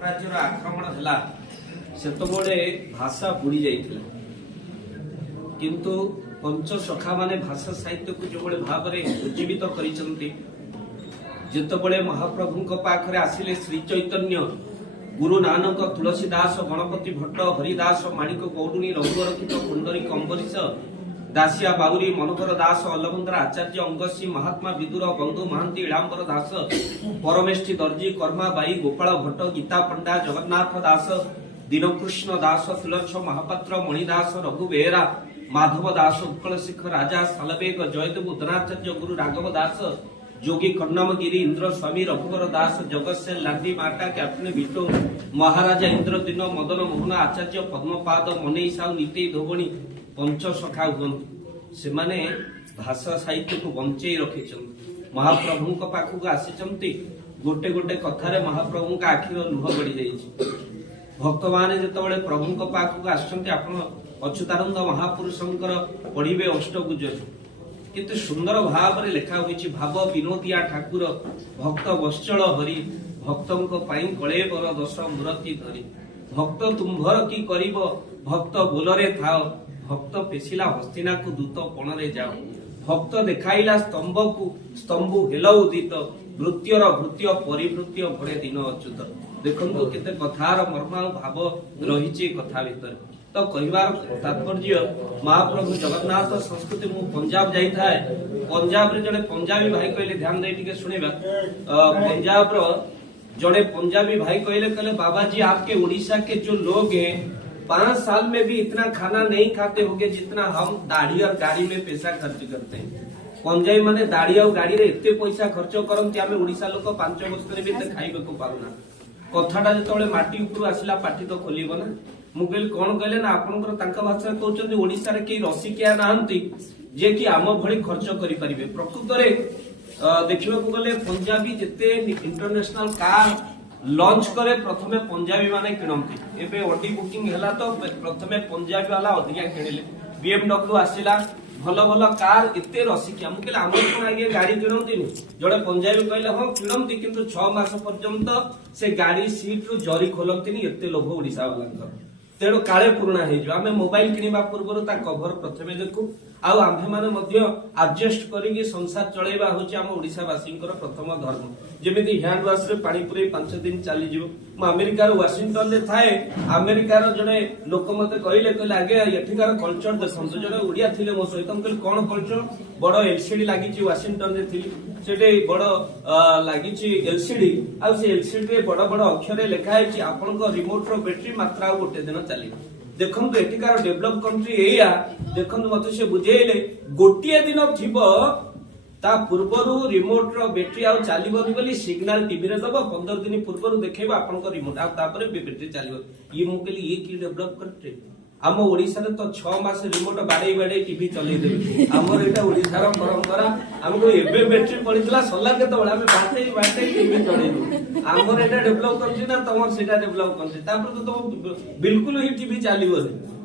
राज्यर आक्रमण है सेतबे भाषा बुड़ी जाइथिला किंतु पंच सखा माने भाषा साहित्य को जो भाव में उज्जीवित करिसंती जेतबे महाप्रभु पाखरे आसिले श्री चैतन्य गुरु नानक तुलसीदास गणपति भट्ट हरिदास माणिक गौडुणी रघुरक्षित कुंडरी कंबरीश दासिया बाउरी मनोहर दास अलबंदर आचार्य अंगसी महात्मा विदुर बंधु महांती इलांबर दास परमेष्ठी दर्जी कर्मा बाई गोपाल भट्ट गीता पंडा जगन्नाथ दास दीनकृष्ण दास तुलक्ष महापात्र मणिदास रघु बेहरा माधव दास उत्कल शिखर राजा सालबेग जयदेव उदनाचार्य गुरु राघव दास जोगी कर्णमगिरी इंद्र स्वामी रघुवर दास जगतसेन लाडी माटा कैप्टन बिटो महाराजा इंद्र दिन मदन मोहन आचार्य पद्मपाद मनई साहू नीति धोबणी पंच सखा हुअंतु से माने भाषा साहित्य को बंचई रखिछंती महाप्रभु पाखक आसी गोटे गोटे कथारे महाप्रभु का आखिर लुह गड़ी जाइछि भक्त माने जेतबेले प्रभु पाखक आछंती आपण अच्युतानंद महापुरुषंकर पढ़िबे अष्टभुज किंतु सुंदर भाव रे लिखा होइछि भाव विनोदिया ठाकुर भक्त वत्सल हरि भक्तंक पाई कळे बर दश मूर्ति धरी भक्त तुम्भर की करिब भक्त बोलरे थाओ भक्त पेशिला हस्तिना को दूत पणरे जाओ भक्त देखाइला स्तंभ को स्तंभु हेल उदित भृत्यर भृत्य परिभृत्य भरे दिन अच्युत देखंतु केते कथार मर्म भाव रहिछि कथा भितर तो कहिबार तात्पर्य महाप्रभु जगन्नाथ संस्कृति मु पंजाब जाई थाए पंजाब रे जने पंजाबी भाई कहले ध्यान दे टिके सुनिबा पंजाब रो जने पंजाबी भाई कहले बाबा जी आपके उड़ीसा के जो लोग हैं 5 साल में भी इतना खाना नहीं खाते होंगे जितना हम दाढ़ी और गाड़ी में पैसा खर्च करते हैं पंजाबी माने दाढ़ी और गाड़ी रे एते पैसा खर्च करंती आमे उड़ीसा लोक 5 वर्ष भी खाइबे को पारुना कथाटा जेतबेले माटी ऊपर आसिला पाटी तो खोलिबो ना मु कहली कौन कहले ना आपनकर तांका भाषा कहउचंदी ओडिसा रे के रसिकिया नाहंती जे कि आम भଳି खर्च करि परिबे प्रकृत रे देखिबा को गले पंजाबी जते इंटरनेशनल कार लॉन्च करे प्रथमे पंजाबी माने किणंती एबे ओडी बुकिंग हैला तो प्रथमे पंजाबी वाला अधिका किणिले बीएमडब्ल्यू आसिला भल भल कार एते रसिकिया मु कहले हमर कोन आगे गाड़ी किणंती जड़े पंजाबी कहले हां किणंती किंतु 6 मास पर्यंत से गाड़ी सीट रु जरी खोलंतीनी एते लोभ ओडिसा वाला तेणु काले पुराणा हो आम मोबाइल किनिबा पूर्व ता कभर प्रथमे देखु आम्भे माने मध्य एडजस्ट करिके संसार चलेबा होची हम ओडिसावासींकर प्रथम धर्म जेमिति हैंड वाश रे पानी पुरे 5 दिन चली जिवो म अमेरिका रो वाशिंगटन ले थाए अमेरिका रो जने लोक मते कहले आगे एठिकार कल्चर देखन जने ओडिया थिले मो सहित हम कहले कोन कल्चर बड़ एलसीडी लागि छि वाशिंगटन रे थिली सेटे बड़ लागि छि एलसीडी आ से एलसीडी रे बड़ बड़ अक्षर लिखा है छि आपन को रिमोट रो बैटरी मात्रा गोटे दिन चली देखन तो एठिकार डेवलप कंट्री एया देखन मते से बुझेले गोटिए दिन थिबो ता पूर्वरु रिमोट रो बैटरी आ चलीबनी बोली सिग्नल टीवी रे दबो 15 दिन पूर्वरु देखेबा आपन को रिमोट आ तापरे बैटरी चलीबो ये मु कहली ये की डेवलप करते आम ओडिसा रे तो 6 मास रिमोट बाडे बाडे टीवी चलै देबे हमर एटा ओडिसा रो परंपरा हमको एबे बैटरी पड़ितला सल्ला के तो हमें बाटे बाटे टीवी चलै हमर एटा डेवलप करछि ना तमर सेटा डेवलप करछि तापर तो बिल्कुल ही टीवी चलीबो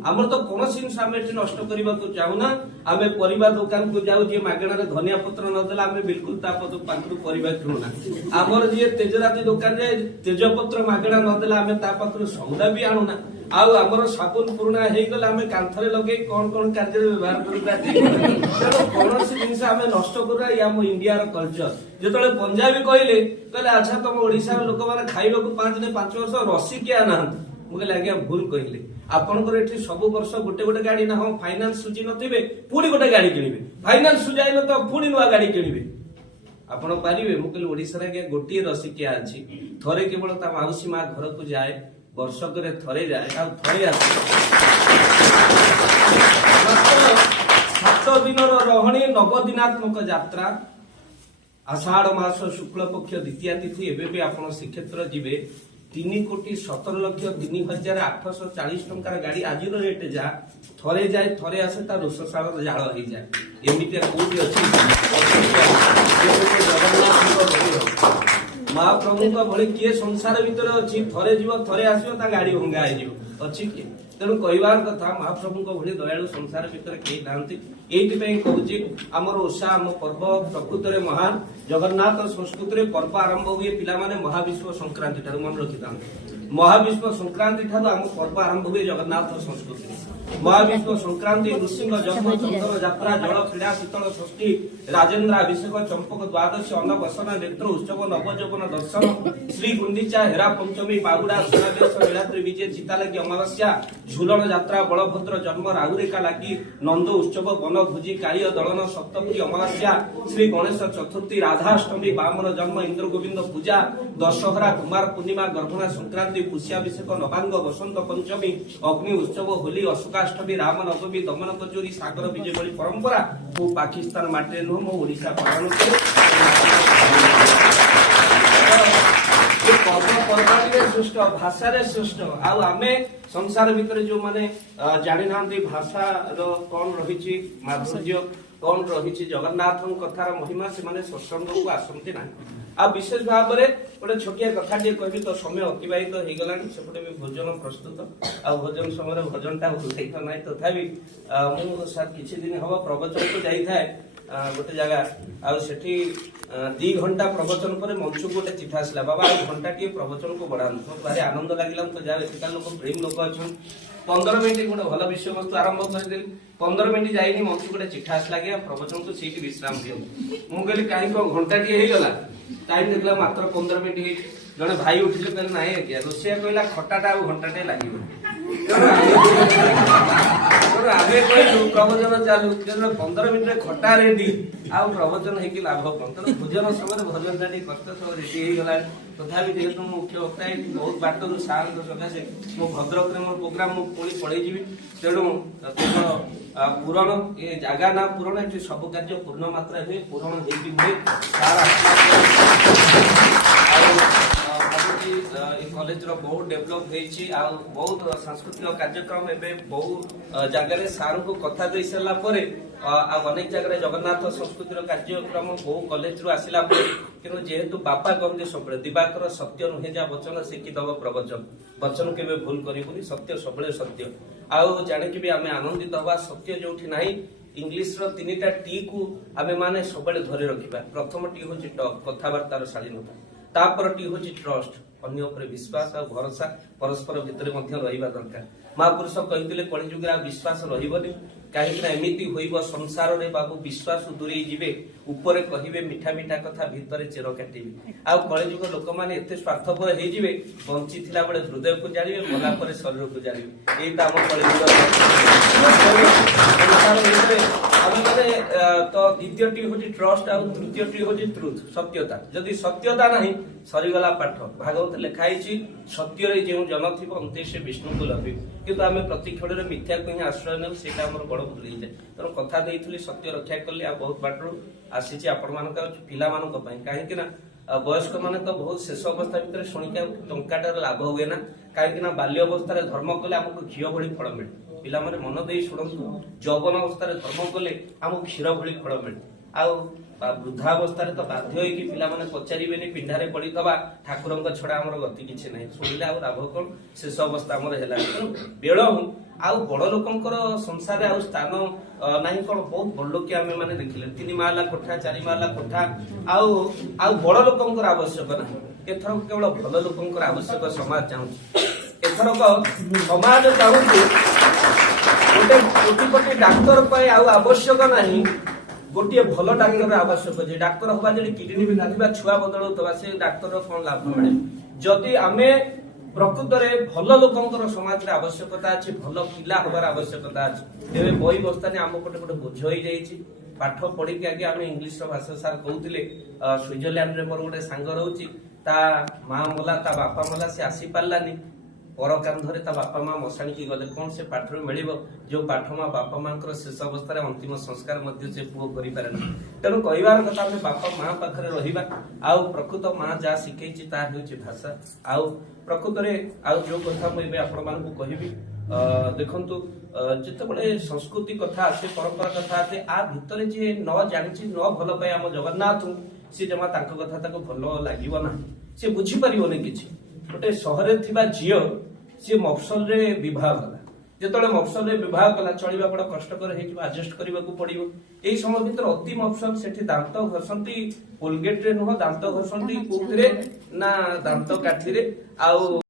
हमर तो कोन सिन सामेट नष्ट करबा को चाहू ना आमे परिबा दुकान को जाऊ जे मागणा रे धनिया पत्र न देला आमे बिल्कुल तापत पाखरु परिबा किनु ना हमर जे तेजराती दुकान रे तेज पत्र मागणा न देला आमे तापत्र सौदा भी आनु ना आउ हमर साबुन पुराना हे गला आमे कांथरे लगे कोन कोन कार्य व्यवहार करबा तेरो कोन से जिंस आमे नष्ट करबा या मो इंडिया रो कल्चर जेतले पंजाबी कहले अच्छा तुम ओडिसा रो लोक माने खाइबा को 5 दिन 5 वर्ष रसी किया ना मुझे आज्ञा भूल कहले आपनकर एठी सब वर्ष गोटे गोटे गाड़ी ना हम फाइनान्स सुझी नथिबे पुणी गोटे गाड़ी किनिबे फाइनान्स सुझाइ न तो पुणी नुआ गाड़ी किनिबे आपण पारिबे मु कहले ओडिसा रे गोटे रसिकिया अछि थरे केवल ता माउसी मा घर को जाए वर्षक रे थरे जाए आ थरे आसे 7 दिन रो रहणी 9 दिनात्मक यात्रा आषाढ़ मास शुक्ल पक्ष द्वितीय तिथि एबे भी आपण श्रीक्षेत्र जिबे 3,17,03,840 टंकार गाड़ी आज रेट जा थरे जाए थरे आसे ता रोषशाल जाल हो जाए एमितिया कोठी अछि महाप्रभु का भले किए संसार भीतर अछि थरे जीव थरे आसीबो ता गाड़ी भंगा हो जीव अछि कि तेणु कहबार कथा महाप्रभु को भले दयालु संसार भीतर के नांती ये कहूँ आमर ओषा आम पर्व प्रकृत में महान जगन्नाथ संस्कृति पर्व आरंभ हुए पिला महाविश्व संक्रांति ठार मन रखी था महाविश्व संक्रांति ठार आम पर्व आरंभ हुए जगन्नाथ संस्कृति महाविश्व संक्रांति ऋषि जन्म चंद्र यात्रा जल क्रीड़ा शीतल षष्ठी राजेन्द्राभिषेक चंपक द्वादशी अन्नवसन नेत्र उत्सव नवजौवन दर्शन श्री गुंडीचा हेरा पंचमी बाहुड़ा सुनावेश नीलाद्रि विजय चिता लगी अमावस्या झूलन यात्रा बलभद्र जन्म राहुरेखा लगी नंद उत्सव वन भोजी कालीय दलन सप्तमी अमावस्या श्री गणेश चतुर्थी राधाष्टमी वामन जन्म इंद्र गोविंद पूजा दशहरा कुमार पूर्णिमा गर्भणा संक्रांति पुष्याभिषेक नवांग वसंत पंचमी अग्नि उत्सव होली अशोकाष्टमी राम नवमी दमन कचोरी सागर विजय भली परंपरा मो पाकिस्तान माटे नुह मो ओडिशा पालन करे श्रेष्ठ भाषा श्रेष्ठ आमे संसार भितर जो माने जानी ना भाषा कौन रही माधुर्य कौन रही जगन्नाथ कथार महिमा से सत्संग को आसती ना आ विशेष भाव में गोटे छोटिया कथा कहि तो समय अतिबाहित हो गला सेपटे भी भोजन प्रस्तुत आ भोजन समय भोजन उल्लेख ना तथापि मुझे किसी दिन हम प्रवचन को जाए गोटे जगह आठी 2 घंटा प्रवचन पर मंच को गोटे चिठा आसला बाबा घंटा टी प्रवचन को बढ़ा भारी आनंद लगे तो जहाँ एतिका लोक प्रेम लोक अच्छा 15 मिनिट गोटे भल विषय वस्तु आरंभ करदेली 15 मिनिट जाइनी मंच गोटे चिठा आसला कि प्रवचन को सीट विश्राम दियो मुझे कहली कहीं घंटा टी होगा टाइम देखला मात्र 15 मिनिट जड़े भाई उठिले कहले नाई आज्ञा रोषिया कहला खटाटा घंटाटे लगे आगे कहलु प्रवचन चालू 15 मिनिट खटा रेडी आ प्रवचन है लाभ कौन तेना भोजन समय भोजन टा कष्ट सब रेडी हो गला तथापि जेहेतु मुख्य वक्ता बहुत बाटर सार सकाशे मो भद्रक मोर प्रोग्राम पुणी पलि जी तेणु पूरण ये जगह ना पूरण ये सब कार्य पूर्ण मात्रा हुए पूरण हुए कॉलेज बहुत डेभलप बहुत सांस्कृतिक कार्यक्रम एवं बहु जगह सार को कथा दे सारा अनेक जगह जगन्नाथ संस्कृतिर कार्यक्रम बहु कॉलेज रु आसला कि जेहेतु बापा कहते सब दिवाकर सत्य नुहे जा वचन शिखिदब प्रवचन वचन के भूल करूनी सत्य सब सत्य आउ जाणिकी भी आम आनंदित हवा सत्य जो ना इंग्लीश रो 3टा टी को आमे माने सब धरी रखा प्रथम टी हूँ टॉक कथबार्तार शालीनता तापर टी हूँ ट्रस्ट अन्य उपरे विश्वास और भरोसा परस्पर भितर रहा दरकार महापुरुष कहते कलिजुगे विश्वास रही कहीं एमती हो संसार रे बाबू विश्वास दूरे जीवे ऊपर कहे मीठा मीठा कथा भितर चेर काटिबे आ कलिजुग लोक मैंने एत स्वार्थपर हो बंची बेले हृदय को जानिबे मला पर शरीर को जानिबे यही आम कलिजुग तो द्वितीय हूँ ट्रस्ट आ तृतीय हूँ ट्रुथ सत्यता जदि सत्यता नहीं सरीगला पाठ भागवत लिखाई सत्य जो जन थी अंते से विष्णु को लभे कि आम प्रति क्षण मिथ्या को ही आश्रय ने बड़ भूल जाए तेणु कथा देती सत्य रक्षा कले बहुत बाटर आसी आपण पिला कहीं वयस्क मान तो बहुत शेष अवस्था भितर शुणिक टंकाटार लाभ हुए ना कहीं बाल्य अवस्था धर्म कले आमको घी भली फल मिले पिला मन दे शुणु जौवन अवस्था धर्म कले आमको क्षीर भली फल मिले आउ वृद्धावस्था तो बाध्य होगी पिला माने पचारे पिंडारे पड़ी ठाकुर छड़ा आम गति किसी ना शुणिले आउ लाभ कौन शेष अवस्था आम है बेल हूँ आउ बड़ लोकर संसार आउ स्थान ना कौन बहुत बड़ लोक आम मैंने देखिले 3 माला कोठा 4 माला कोठा आउ बड़ लोकर आवश्यक ना एथर केवल भल लोकर आवश्यक समाज चाहूँ एथरक समाज चाहूँ गोटे कोटी कोटी डाक्तर आउ आवश्यक नहीं गोटे भल डाक्तर आवश्यक है डाक्तर हवा जो किडनी भी खाली छुआ बदलौता से डाक्तर कौन लाभ मिले जदि आमे प्रकृत में भल लोकर समाज में आवश्यकता अच्छे भल पिला हबार आवश्यकता अच्छे तेरे बही बस्तानी आम पटे गोटे बोझ हो जाइए पाठ पढ़ी आगे आम इंग्लीश भाषा सार कहते स्विट्जरलैंड में मोर गोटे सांग रोचे ता माँ मला ता बापा मला से आसी पारानी पर कांधरे ता बापा माँ मशाणी की गले कौन से पाठ मिल जो पाठ माँ बापा माँ शेष अवस्था अंतिम संस्कार से पुओ कर तेणु कहबार कथा बापा माँ पाखे रहा आउ प्रकृत माँ जहाँ शिखई भाषा आउ प्रकृत में आउ जो कथा मुझे आपण मानक कहबी देखु जिते संस्कृति कथा आसे परंपरा कथा आसे आ भितर जे न जानी न भल पाए आम जगन्नाथ सी जमा कथा भल लगे ना सी बुझीपर कि गोटे सहर झील सी मफसल रे विवाह गला ଯେତେବେଳେ ମଫସଲରେ ବିବାହ କଲା ଚଳିବା ବଡ କଷ୍ଟକର ହେଇଯିବ, ଆଡଜଷ୍ଟ କରିବାକୁ ପଡିବ। ଏଇ ସମୟ ଭିତରେ ଅତି ମଫସଲ ସେଠି ଦାନ୍ତ ଘଷନ୍ତି କୋଲଗେଟ ରେ ନୁହଁ, ଦାନ୍ତ ଘଷନ୍ତି କୋଉଥିରେ ନା ଦାନ୍ତ କାଠିରେ। ଆଉ